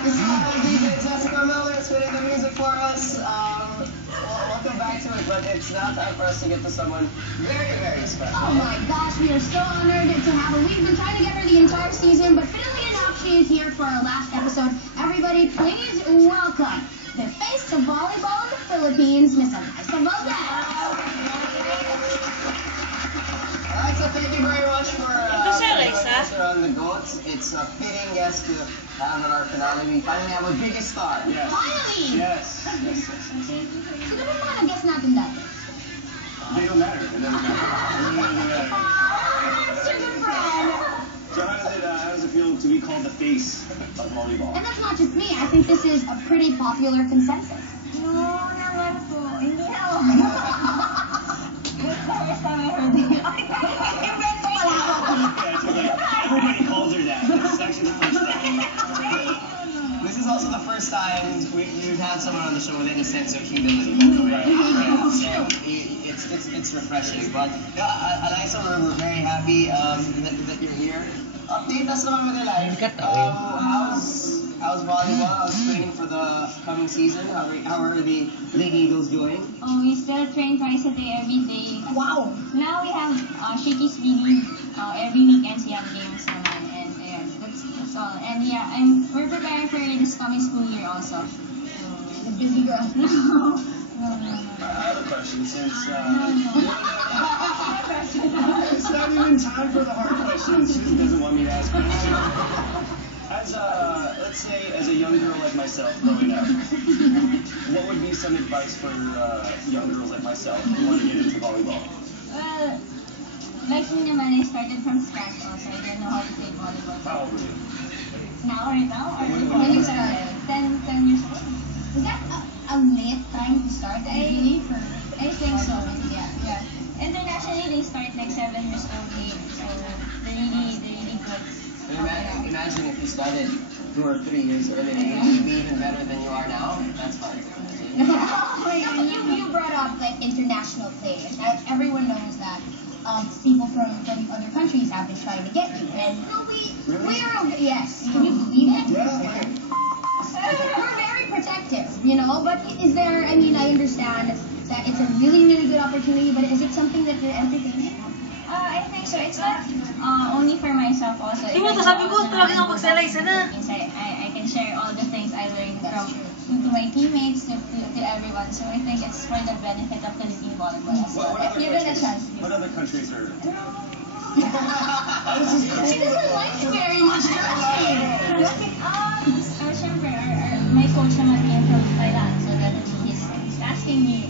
This is DJ Jessica Miller spinning the music for us. Welcome back to it, but it's now time for us to get to someone very, very special. Oh my gosh, we are so honored to have her. We've been trying to get her the entire season, but fittingly enough, she is here for our last episode. Everybody, please welcome the face of volleyball in the Philippines, Miss Eliza Valdez. Eliza, thank you very much for joining us on the GOATs. It's a fitting guest to have on our finale. We finally have a biggest star. Yes. Finally! Yes. Sino ba mga nag-guess natin dati? They don't matter. It doesn't matter. Mr. Good friend! So how does it feel to be called the face of volleyball? And that's not just me. I think this is a pretty popular consensus. No naman po. Hindi ako. This is the first time I heard it. Everybody calls her that. This is actually the first time. This is also the first time we've had someone on the show with any sense of humility, by the way. So it's refreshing. But Eliza, we're very happy that you're here. Update us naman with your life. How's volleyball? How's training for the coming season? How are the Lady Eagles doing? Oh, we still train twice a day, every day. Wow! Now we have Shaky Speedy. Every weekend we have games naman. And that's all. And yeah, we're preparing for this coming school year also. A busy girl. No. I have a question since No. it's not even time for the hard questions. She doesn't want me to ask questions. Let's say, as a young girl like myself growing up, what would be some advice for young girls like myself who want to get into volleyball? Well, like me naman, I started from scratch also. I didn't know how to play volleyball. How old are you? Now? Or When you started? 10 years old. Was that a late time to start? I think so. Yeah. Internationally, they start like 7 years old age. So they're really good. Imagine if you started 2 or 3 years earlier, you'd be even better than you are now. That's fine. You brought up like international players. Everyone knows that people from other countries have been trying to get you. And we are, yes. Can you believe it? Yeah. We're very protective, but is there, I understand that it's a really, really good opportunity, but is it something that you're entertaining? I think so. It's not only for myself also. Di mo to sabi ko, talaga nga magsa-Eliza na. I can share all the things I learned to my teammates, to everyone. So I think it's for the benefit of Philippine volleyball as well. If given a chance. What other countries are? She doesn't like it very much, does she? Syempre, my coach naman came from Thailand, so that he's asking me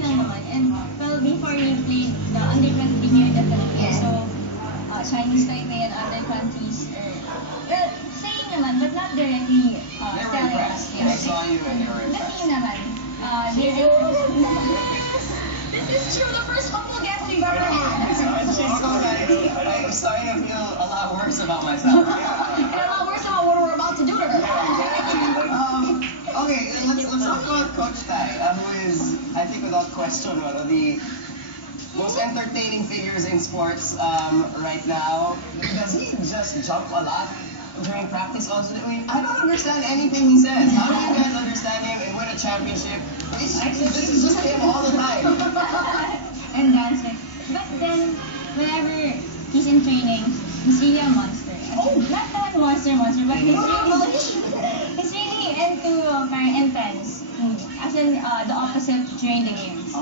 lang naman. And well, before we played the under-20 here in the Philippines, so Chinese Taipei and other countries are saying naman, but not directly telling us. I saw you and you were The impressed. team naman. This is true, the first couple guests we've ever had. I'm starting to feel a lot worse about myself. And a lot worse about what we're about to do to her. Okay, let's talk about Coach Tai, who is, I think without question, one of the most entertaining figures in sports right now. Does he just jump a lot during practice also? I don't understand anything he says. How do you guys understand him and win a championship? This is just him all the time. And dancing. But then, whenever he's in training, he's really a monster. Oh, not that monster, but he's really into parang intense. As in the opposite during the games.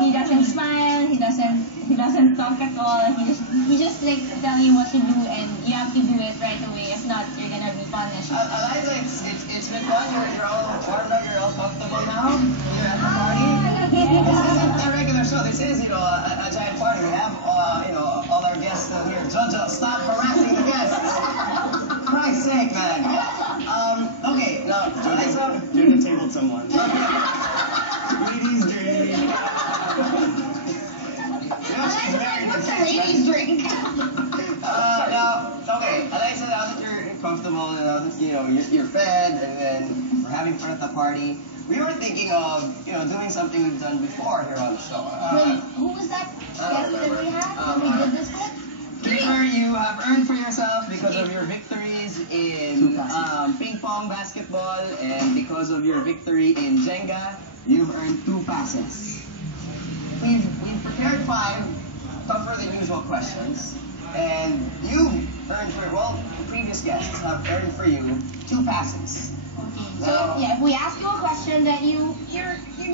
He doesn't smile, he doesn't talk at all. He just like tell you what to do and you have to do it right away. If not, you're gonna be punished. Eliza, it's been fun. You're all warmed up, you're all comfortable now. You're at the party. This isn't a regular show. This is, a giant party. We have, all our guests still here. Jojo, stop harassing the guests. Christ's sake, man. Okay, now, Eliza. You're gonna table someone. Ladies drink. What's the ladies drink? Okay, Eliza, now that you're comfortable, and now that you're fed, and then we're having fun at the party, we were thinking of doing something we've done before here on the show. Wait, who was that guest that we had that we did this with? Peter, you have earned for yourself because of your victories in ping pong basketball, and because of your victory in Jenga, you've earned 2 passes. We've prepared 5 tougher than usual questions, and you earned the previous guests have earned for you 2 passes. So yeah, if we ask you a question that you're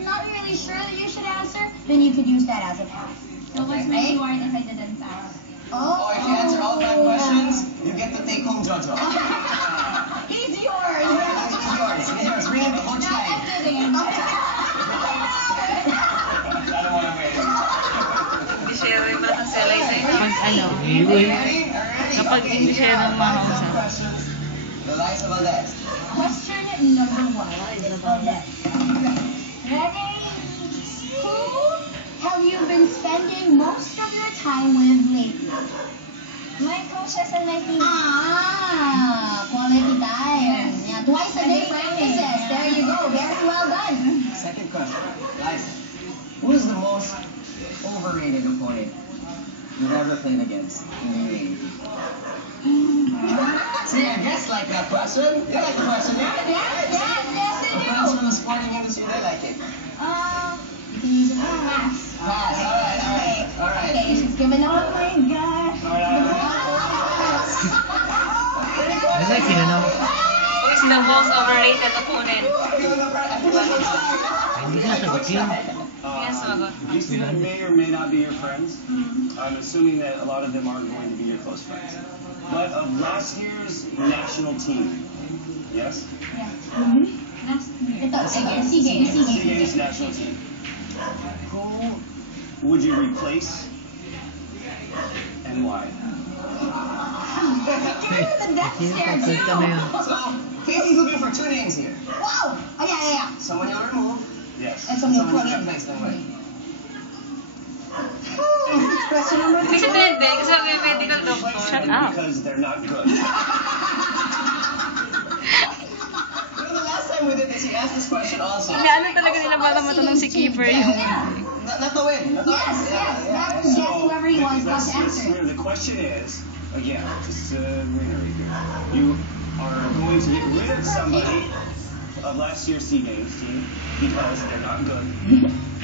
not really sure that you should answer, then you could use that as a pass. So what's my reward if I didn't pass? Oh, if you answer all 5 questions, you get to take home Jojo. He's yours. It's yours. Bring him to Coach No, I'm kidding. I don't want to wait. Share yung mga sa Eliza. Pag ano, Ready? kapag hindi siya ng mahausap. Questions. Eliza Valdez. Question number 1. Ready? Who have you been spending most of your time with lately? My coaches and my team. Quality time. Yeah, twice a day practices. There you go. Very well done. Second question. Eliza. Who is the most overrated opponent you've ever played against in the league? See, I guess like that question. You like the question, yeah? Yes, The friends from the sporting industry, they like it. you can use it for pass. Pass. All right. Okay, she's given up. Oh my gosh. Ano yung kinanaw? Who is the most overrated opponent? Ay, hindi ka sagot yun. Yes, Magot. These people may or may not be your friends. I'm assuming that a lot of them are going to be your close friends. But of last year's national team, yes? Last year. Ito, SEA Games. SEA Games national team. Who would you replace and why? Pag-consult ka na yun. So, Katie's looking for 2 names here. Wow! Oh, yeah. Someone you'll remove, Yes. And someone someone plug you'll in. replace them with. Question number 2. Kasi trending, kasi may medical doctor. Replace them up. because they're not good. The last time we did this, he asked this question also. Inaano talaga nila para matanong si Keeper yung... Not to win. Not to win. Yes. That's to guess whoever he wants not to answer. The question is, again, just to reiterate here, you are going to get rid of somebody of last year's SEA Games team because they're not good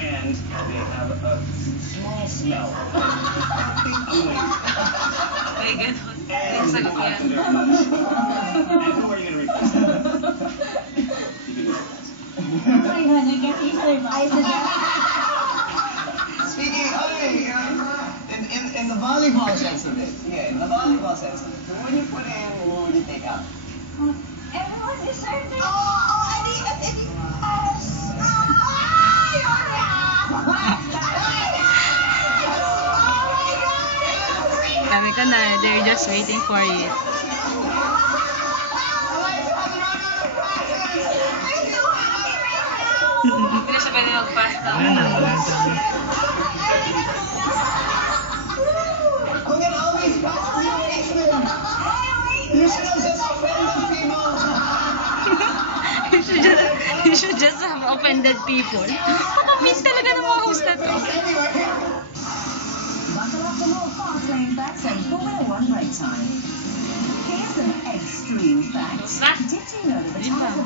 and they have a small smell. I'm waiting. May ganun. And Yung sagot after yan. they're done. And who are you going to replace them with? You can do it. Oh my god, I guess he survived. Speaking, in the volleyball sense of it, in the volleyball sense of it, who would you put in and who would you take out? Everyone deserves it. Sabi ka na, they're just waiting for it. Hindi na siya pwede mag-pass na. Wala na tayo. Look at all these passes you wasted. You should have just offended people. You should just have offended people. Nakamiss talaga ng mga host na to. Anyway. Buckle up for more fast lane facts and Formula 1 race time. Here's some extreme facts. Basta. Did you know that the Di ba? top of the